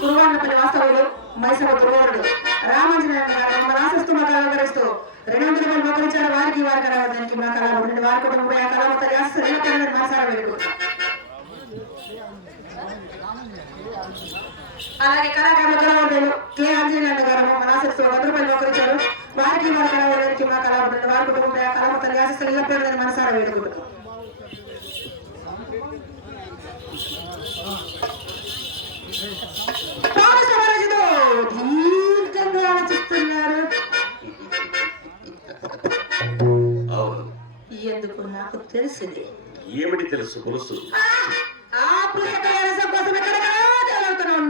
కురువాణపల్లి వాస్తవులు మైసూరు దుర్వారుడు రామాంజనేయ రాసిస్తూ మా కలవరిస్తూ 200 రూపాయలు మోకరించారు. వారికి వారి కలవడానికి మా కళ వారి కుటుంబం కళ మనసారా వేడుకుంటాం. అలాగే కళాకారుల కళావంతులు కె ఆంజనేయ గారు రాసిస్తూ 100 రూపాయలు మోకరించారు. వారికి వారి కళావారికి మా కళ వారి కుటుంబం కళావతలు ఆశిస్తారు మనసారా వేడుకుంటున్నాం. దీర్ఘంగా ఆలోచిస్తున్నారు. ఎందుకు నాకు తెలిసింది. ఏమిటి తెలుసు పులుసు?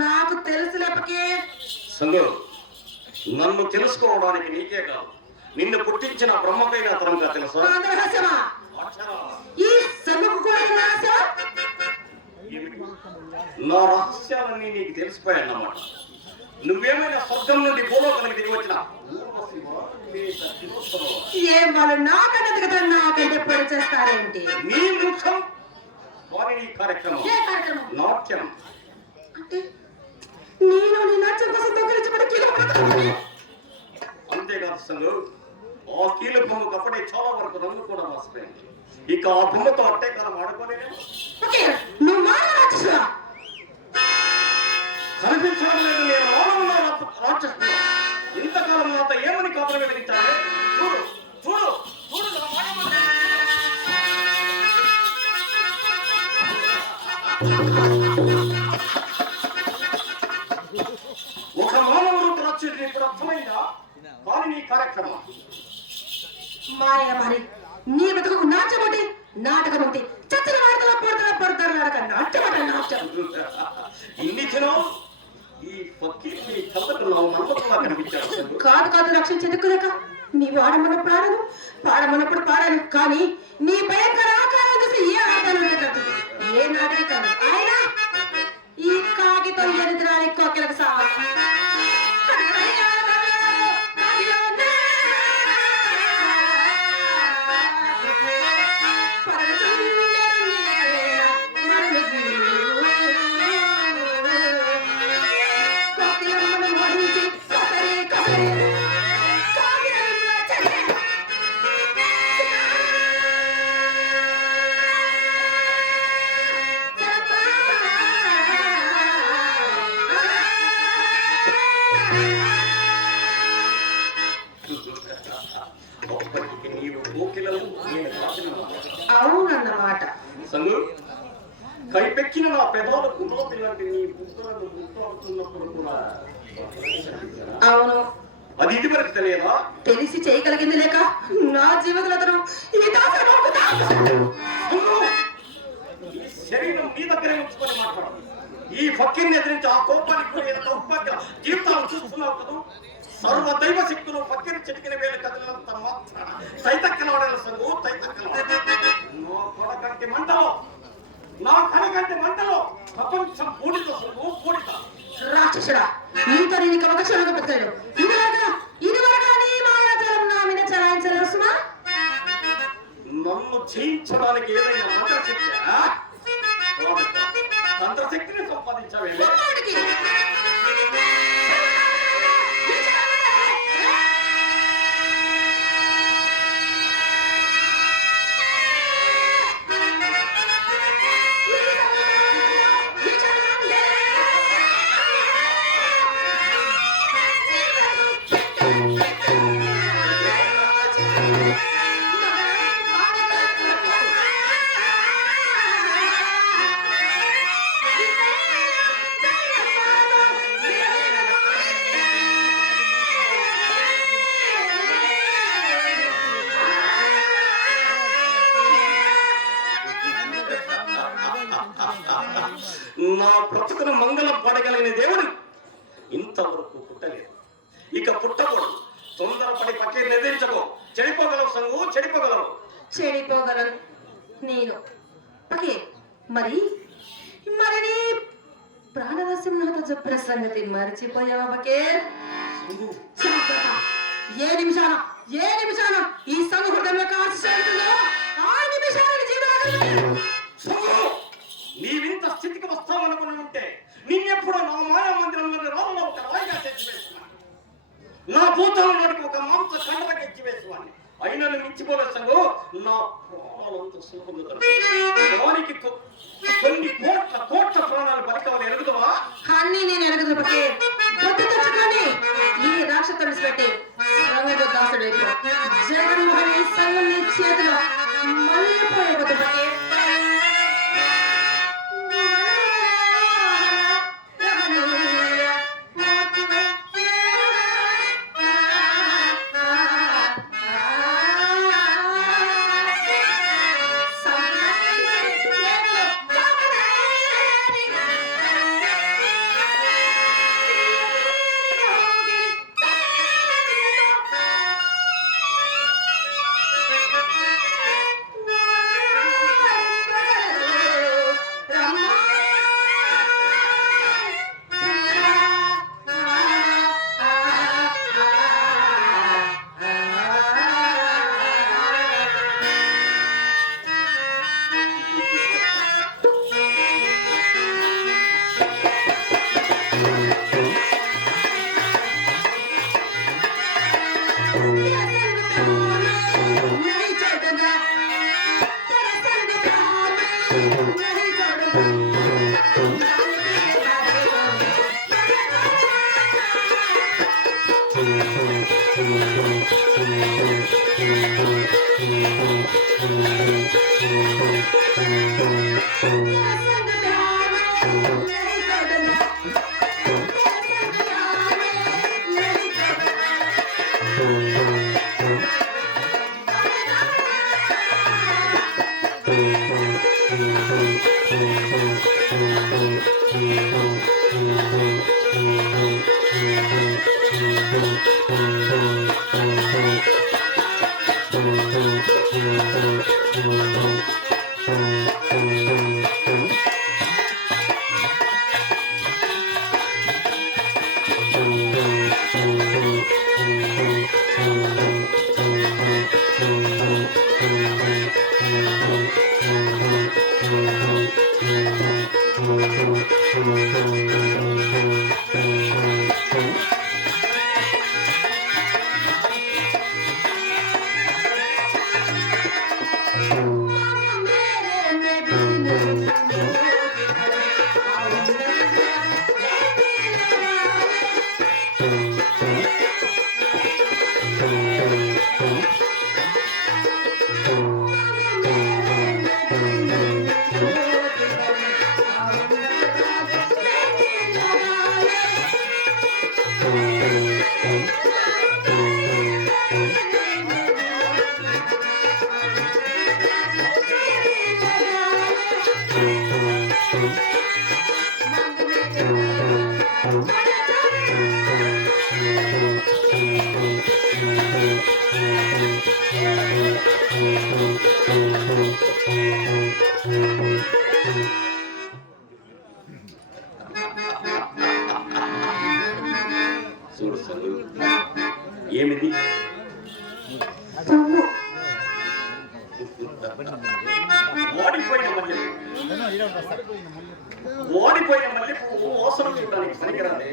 నాకు తెలుసులేపకే సంగు, నన్ను తెలుసుకోవడానికి నీకే కాదు, నిన్ను పుట్టించిన బ్రహ్మకైనా తరంగా తెలుసా? ఈ సంగుకు కూడా నా రహస్యాలన్నీ నీకు తెలిసిపోయాయన్నమాట. నువ్వేమైనా స్వర్గం నుండి భూలోకానికి దిగి వచ్చిన ఏం వాళ్ళు నాకంటే నాకంటే పని చేస్తారేంటి? నీ ముఖం వారి కార్యక్రమం నాట్యం అంటే నేను నీ నాట్యం కోసం అంతేకాదు సంగు, ఆ కీలు బొమ్మకు అప్పుడే చాలా వరకు రంగు కూడా మోసపోయింది. ఇక ఆ బొమ్మతో అట్టే కాలం ఆడుకోలేను. కనిపించడం లేదు, నేను మౌనంలో రాక్షసుడు. ఇంతకాలం నాతో ఏమని కాపురం వెలిగించాలి? చూడు చూడు చూడు. ఒక మానవుడు రాక్షసుడు ఇప్పుడు అర్థమైందా? కానీ నీ కార్యక్రమం మాయ మరి నీ బతుకు నాట్యమటి నాటకం ఒకటి చచ్చిన వార్తల పడతారు నాటకం. ఇన్ని జనం ఈ ఫకీర్ని కళ్ళకు నమ్మకంగా కనిపించారు. కాదు రక్షించేందుకు లేక నీవు ఆడమన్న పాడమన్నప్పుడు పాడాను. కానీ నీ భయంకర ఆకారం చూసి ఏ ఆటలు కాదు, ఏ నాటే కాదు. ఆయన ఈ కాగితో ఎదురాలి కోకెలకు సావా అవునన్నమాట. సంగు, కైపెక్కిన నా పెదాలు గుర్రపు లాంటి నీ బుద్ధులను గుర్తున్నప్పుడు కూడా అవును. అది ఇది వరకు తెలియదా? తెలిసి చేయగలిగింది లేక నా జీవితంలో ఈ శరీరం నీ దగ్గరే ఉంచుకొని మాట్లాడు. ఈ ఫకీర్ని ఎదిరించి ఆ కోపానికి దౌర్భాగ్య జీవితాలు చూస్తున్నావు కదా. సర్వదైవ శక్తులు ఫకీర్ చిటికిన వేల కదిలినంత మాత్రాన తైతక్కలవాడల సంగు తైతక్కలవాడ. నా కొడకంటి మంటలో, నా కడకంటి మంటలో ప్రపంచం పూడిత సంగు పూడిత. రాక్షసుడా, నీతో నేను అవకాశాలుగా పెట్టాను. ఇదివరగా నీ మాయాజాలం నా మీద చలాయించలేదు సుమా. నన్ను జయించడానికి ఏదైనా తంత్రశక్తిని సంపాదించావే. నా బ్రతుకును మంగళం పడగలిగిన దేవుడు ఇంతవరకు పుట్టలేదు, ఇక పుట్టకూడదు. తొందరపడి పక్కన నిద్రించకో. చెడిపోగలవు సంగు, చెడిపోగలను నేను. మరి నీ ప్రాణరహస్యం నాతో చెప్పిన సంగతి మర్చిపోయావా బకే? ఏ నిమిషాన ఈ సంఘ హృదయంలో కాల్చి ఆ నిమిషాన్ని నీవింత స్థితికి వస్తావనుకుని ఉంటే నిన్నెప్పుడో నా మాయా మందిరంలోని రాళ్ళలో ఒక రాయిగా తెచ్చివేసుకున్నాను. నా భూతాలలోకి ఒక మాంస కండగా ఎచ్చివేసుకున్నాను. అయినా మించిపోలేదు సంగు. నా ప్రాణాలంతా సుఖంగా దానికి కొన్ని కోట్ల ప్రాణాలు బతకవని ఎరుగుదవా? అన్నీ నేను ఎరుగుదు బట్టి పొట్టు తెచ్చుకొని ఈ రాక్షసుడు పెట్టి రంగడు దాసుడు జగన్మోహన్ సంగం నీ చేతిలో మళ్ళీపోయే బట్టి ఏమిది? ఓడిపోయిన మళ్ళీ పువ్వు అవసరం చూడడానికి పనికిరాలి.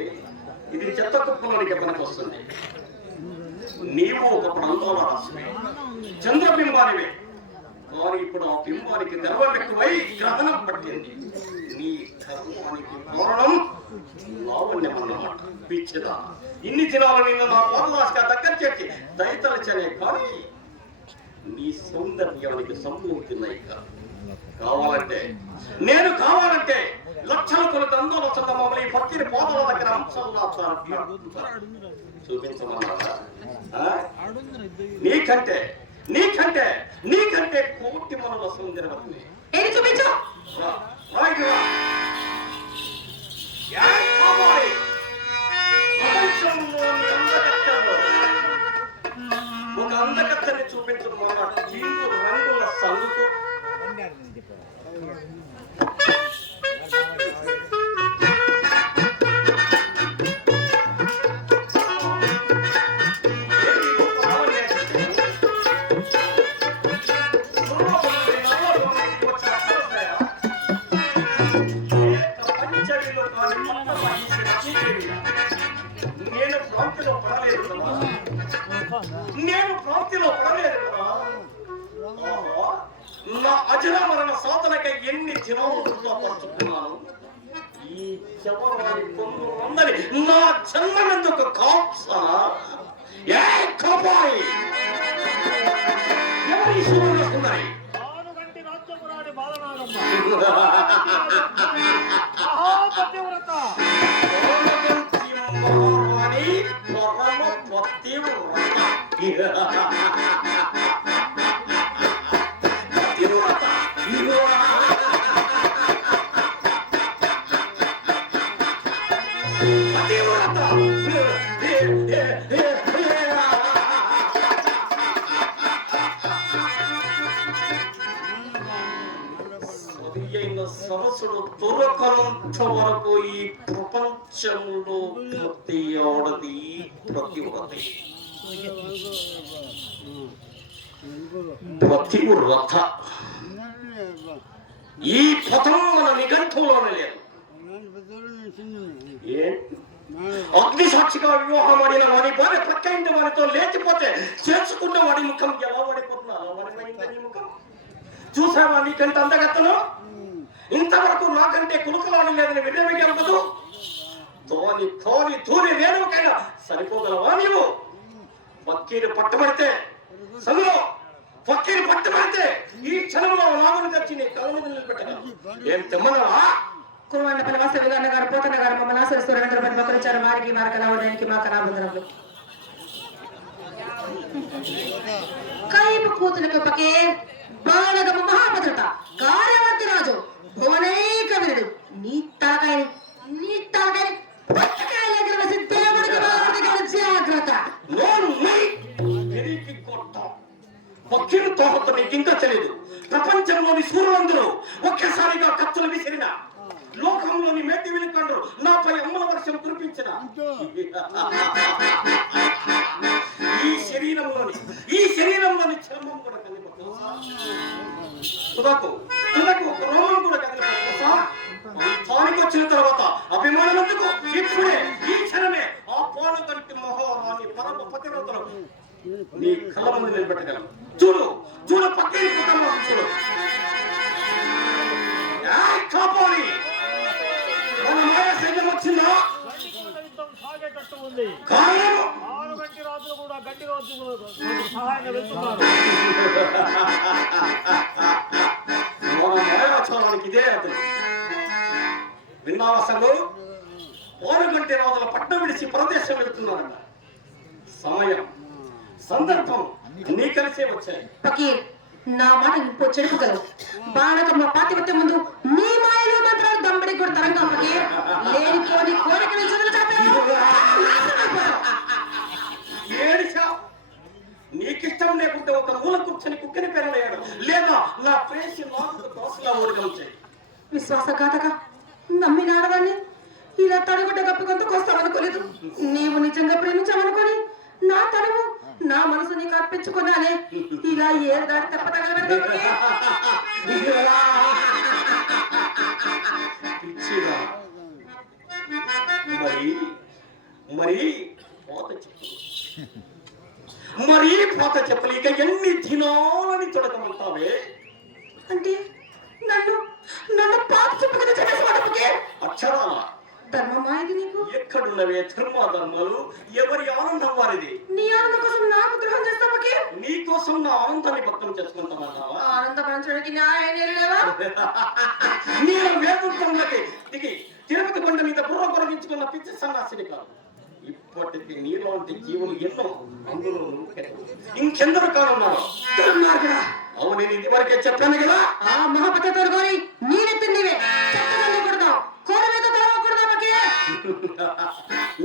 ఇది చెత్త కుప్పలోనికి పనికి వస్తుంది. నీవు ఒకప్పుడు అందాల రాశివే, చంద్రబింబానివే. కానీ ఇప్పుడు ఆ బింబానికి గర్వమెక్కువై గ్రహణం పట్టింది. నీ గర్వానికి పూరణం లావణ్యమన్నమాట. పిచ్చిదా, ఇన్ని దినాలు నిన్ను నా పాదదాసిగా దగ్గర చేర్చి దయతలచనే కానీ నీ సౌందర్యానికి సంపూర్తిన్నాయి కాదు. కావాలంటే లక్షల కొలది అందోళన చందమామలు ఈ పక్కిరి పాదాల దగ్గర అంశాలు చూపించమన్నారా? నీకంటే కోటి మనల సౌందర్యవతి చూపించు. ఒక అందకత్తని చూపించడం అన్నమాట. జీవు రంగుల సల్లుతో నేను ప్రాప్తిలో పడలేదు కదా. ఆహా, నా అజరామరణ సాధనకై ఎన్ని దినాలు పరుచుకున్నాను. ఈ జవరాని కొందరి నా జన్మమెందుకు కాప్సా? ఏ కబాయి ఎవరి సువర్ణ సుందరి? సరస్సుడు దొరకనంత వరకు ఈ ప్రపంచంలో ప్రతి ఆడది ప్రతివ్రత. ప్రతివ్రత ఈ పదం మన నిఘంటువులోనే లేదు. అగ్ని సాక్షిగా వివాహం ఆడిన వాడి భార్య పక్క ఇంటి వాడితో లేచిపోతే చేసుకున్న వాడి ముఖం ఎలా పడిపోతున్నా అలా పడిపోయింది నీ ముఖం. చూసావా నీకంటే అందగత్తను? ఇంతవరకు నాకంటే కులుకలాని లేదని విడమిగలదు. తోని తోని తూని వేణుకైనా సరిపోగలవా నీవు? పక్కీని పట్టుబడితే సదులో పక్కీని పట్టుబడితే ఈ క్షణంలో నాగుని తెచ్చి నీ కళ్ళ మీద నిలబెట్టగలవు. ఏం తెమ్మనవా? కురువండపల్లి వాసవి గారు పోతన్న గారు మమ్మల్ని ఆశ్రయిస్తారు. మొక్కలిచ్చారు వారికి మా కళావడానికి మా కళాబంధనలు కైపు కూతులకు పకే బాలగమ మహాభద్రత కార్యవర్తి రాజు భువనైక వీరుడు నీ తలకాయ జాగ్రత్త. పక్షులు తోహత నీకు ఇంకా తెలియదు. ప్రపంచంలోని సూర్యులందరూ ఒక్కసారిగా కత్తులు విసిరిన లోకంలోని మేటి వెలుకండ్రు నాపై అమ్మల వర్షం కురిపించిన ఈ శరీరంలోని చర్మం కూడా కలిపి తుదకు ఒక రోమం కూడా కదిలిపోతా. స్థానికి వచ్చిన తర్వాత అభిమానం ఎందుకు? ఇప్పుడే ఈ క్షణమే ఆ పాలు కంటి మహారాణి పరమ పతివ్రతలు నీ కళ్ళ ముందు నిలబెట్టగలను. చూడు చూడు పక్కన చూడు. కాపోని మన మాయ సైన్యం వచ్చిందా? మాయాచారానికి ఇదే అతను. విన్నావా సంగు? ఓనగంటి రాజుల పట్నం విడిచి ప్రదేశం వెళ్తున్నారట. సమయం సందర్భం నీ కలిసే వచ్చాయి. ఫకీర్ నా మాట ఇంకో చెడుపుగలవు. బాణకమ్మ పాతివత్య ముందు నీ మాయలు మాత్రాలు దమ్మడి కూడా తరంగా ఫకీర్. లేనిపోని కోరికలు ఏడిచా నీకిష్టం లేకుంటే ఒక మూల కూర్చొని కుక్కని పెరలేయడం లేదా నా ప్రేసి నాకు దోసగా ఊరగం చేయి. విశ్వాసఘాతక నమ్మిన ఆడవాణ్ణి ఇలా తడుగుడ్డ కప్పుకొంతకొస్తామనుకోలేదు. నీవు నిజంగా ప్రేమించామనుకోని నా తనువు నా మనసు నీకు అర్పించుకున్నానే. ఇలా ఏడు దాటి తప్పతగలబెడతా. మరి పోత చెప్పలేక ఎన్ని దినాలని తొడకమంటావే? అంటే నన్ను పాత చెప్పు కదా చెప్పేసి అక్షరాల ధర్మమాయది నీకు. ఎక్కడున్నవే ధర్మాధర్మాలు? ఎవరి ఆనందం వారిది. నీ ఆనందం కోసం నాకు ద్రోహం చేస్తావా? నీ కోసం నా ఆనందాన్ని భక్తం చేసుకుంటామన్నావా? ఆనంద పంచడానికి న్యాయం లేవా? నేను వేదంతంలోకి దిగి తిరుపతి కొండ మీద బుర్ర కొరగించుకున్న పిచ్చి సన్నాసిని కాదు. ఇప్పటికి నీలాంటి జీవులు ఎన్నో, అందులో ఇంకెందరూ కానున్నారు. అవును, నేను ఇదివరకే చెప్పాను కదా. ఆ మహాపతితో కోరి నీవెత్తి నీవే చెత్తగా కొడతావు. కోరలేక తెలవకూడదా?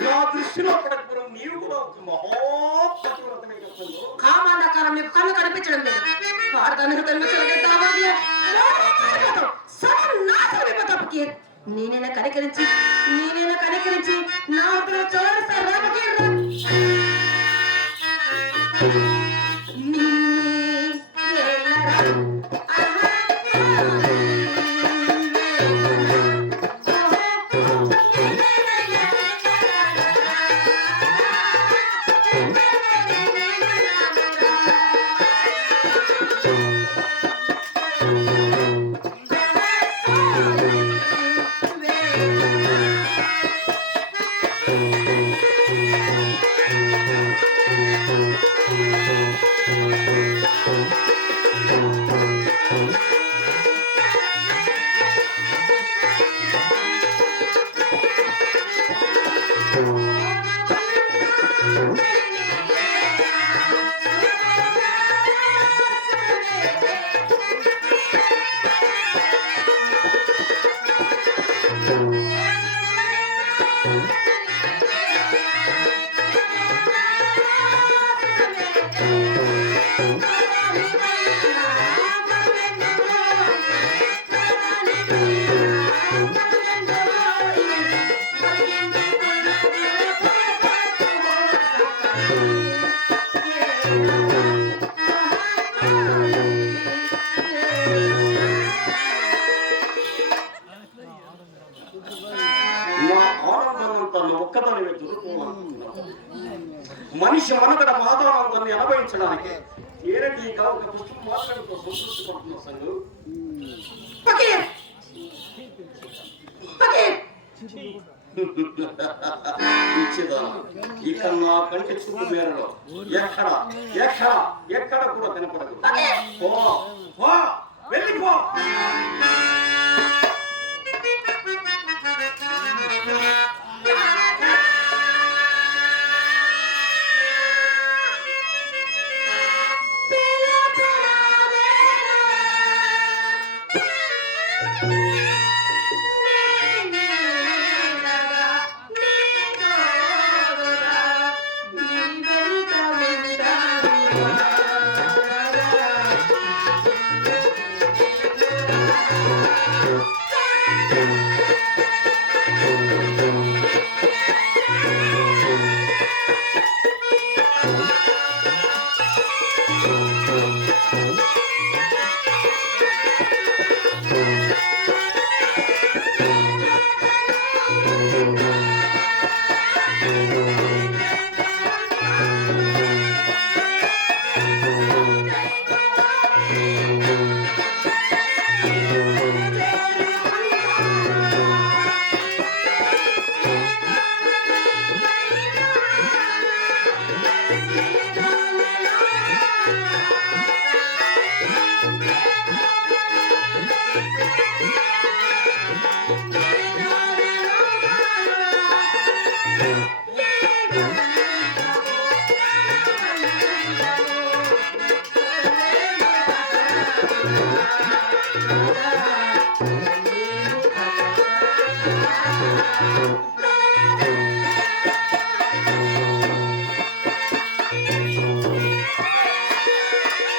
నా దృష్టిలో పడకపోవడం నీవు కూడా ఒక మహోపతివ్రతమే కదా. కామాంధకారం నీకు కళ్ళు కనిపించడం లేదు. నేనైనా కనికరించి నా చూడండి సార్ నా ఆనందమంతా నువ్వు ఒక్కదానివే దొరుకుతున్నావు. మనిషి మనకడ మాధవానందాన్ని అనుభవించడానికి ఏరటీక ఒక పుష్పం మాత్రంతో సంతృప్తి పడుతున్న సంఘు. ఫకీర్ ఫకీర్ ఇచ్చేదా ఇక నా కంటి చూపు మేరలో ఎక్కడ ఎక్కడ ఎక్కడ కూడా కనపడదు. పో పో వెళ్ళిపో.